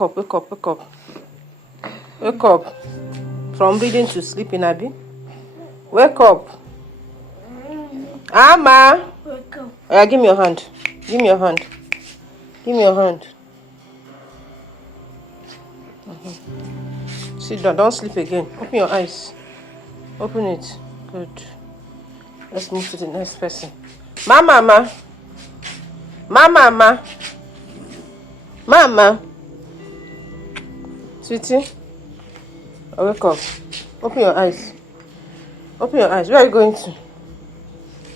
Wake up, wake up. Wake up. From reading to sleeping, Abby. Wake up. Amma. Wake up. Yeah, give me your hand. Give me your hand. Give me your hand. Sit down. Don't sleep again. Open your eyes. Open it. Good. Let's move to the next person. Mama. Mama. Sweetie. Wake up. Open your eyes. Open your eyes. Where are you going to?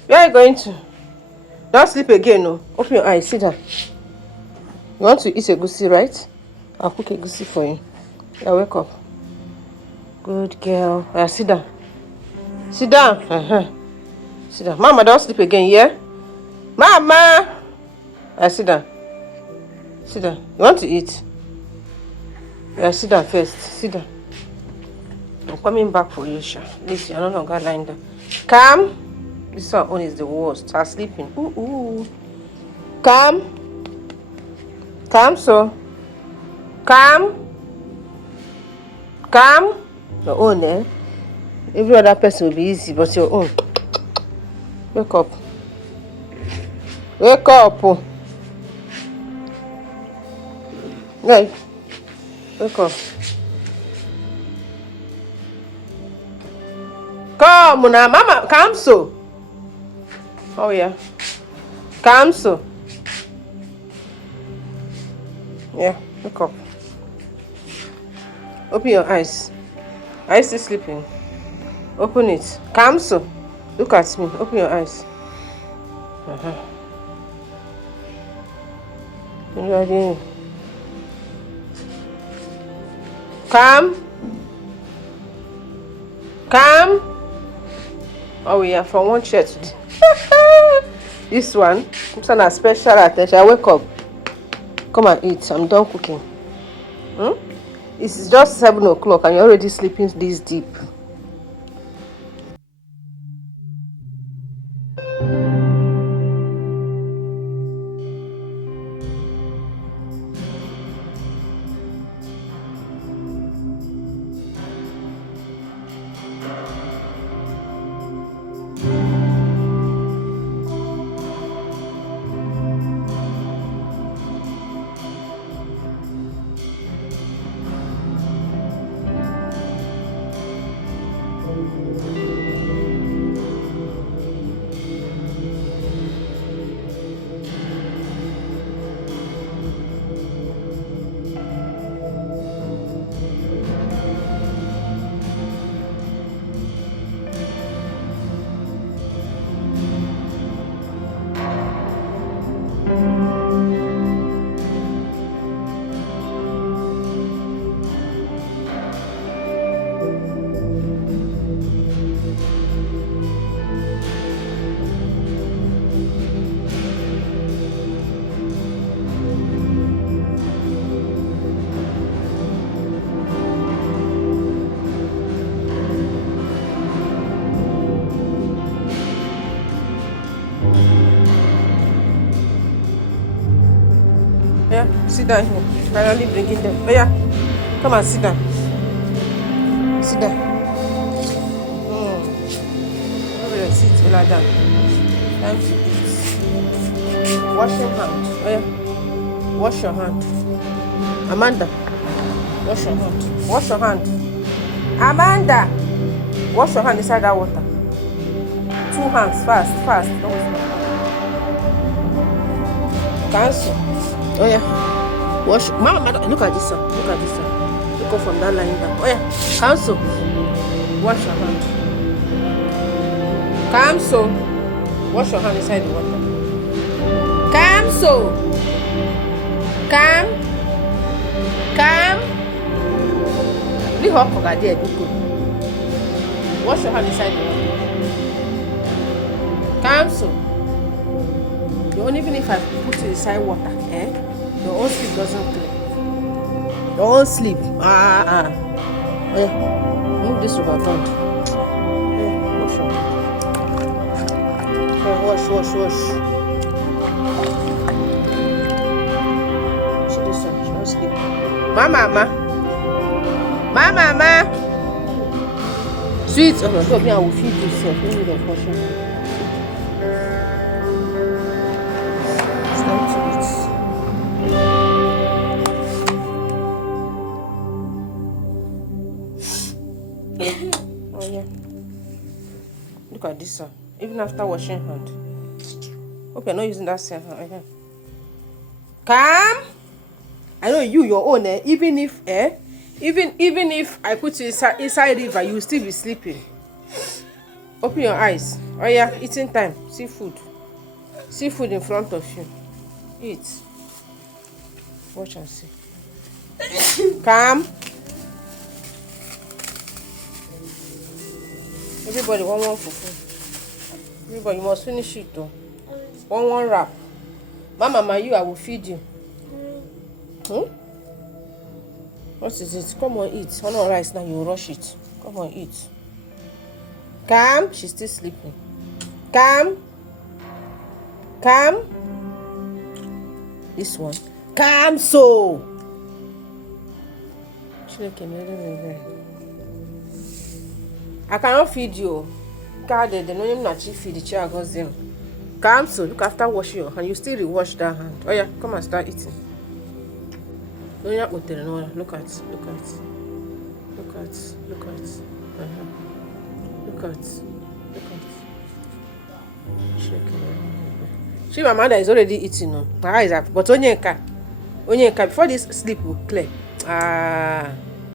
Where are you going to? Don't sleep again, no. Open your eyes. Sit down. You want to eat egusi, right? I'll cook egusi for you. Yeah, wake up. Good girl. Yeah, sit down. Sit down. Sit down. Mama, don't sleep again, yeah? Mama! Yeah, sit down. Sit down. You want to eat? Yeah, sit down first. Sit down. I'm coming back for you, Sha. Listen, you're no longer lying down. Come. This one is the worst. Start sleeping. Ooh. Come. Come, so. Come. Your own, eh? Every other person will be easy, but your own. Wake up. Wake up. Hey. Wake up. Come now, Mama. Come so. Oh yeah. Come so. Yeah. Wake up. Open your eyes. Are you still sleeping? Open it. Come so. Look at me. Open your eyes. Ready? Come. Oh, we are from one chair today. This one has special attention. Wake up. Come and eat. I'm done cooking. It's just 7 o'clock and you're already sleeping this deep. Yeah, sit down here. Finally bringing them. Oh yeah, come and sit down. Sit down. Over there, sit. Lie down. Time to eat. Wash your hand. Oh yeah, wash your hand. Amanda, wash your hand. Wash your hand. Amanda, wash your hand inside that water. 2 hands, fast. Don't stop. Cancel. Oh yeah. Wash. Mama, look at this one. Look up from that line down. Oh yeah. Cancel. Wash your hand. Cancel. Wash your hand inside the water. Cancel. Leave her for there. Go. Wash your hand inside the water. Cancel. Even if I put it inside water, your own sleep doesn't clear. Your own sleep. Oh yeah. Move this over front. Wash your hand. Wash. See this one. She won't sleep. Mama. Sweet. Oh my God, me, I will feed yourself. Let me the portion. It's time to eat. Oh yeah. Look at this one. Even after washing hand. Hope you're not using that same hand. Okay. Come. I know your own. Even if I put you inside river, you will still be sleeping. Open your eyes. Oh yeah, eating time. Seafood in front of you. Eat. Watch and see. Come. Everybody one fufu. Everybody, you must finish it though. One wrap. Mama, I will feed you. What is it? Come on, eat. On rice now, you rush it. Come on, eat. Come. She's still sleeping. Come. This one. Come so. I cannot feed you. God, they don't even actually feed the chair goes them. Come so. Look, after washing your hand, you still rewash that hand. Oh yeah, come and start eating. Look at. Look at. She, my mother is already eating. Her eyes are, but Onyeka, before this sleep will clear.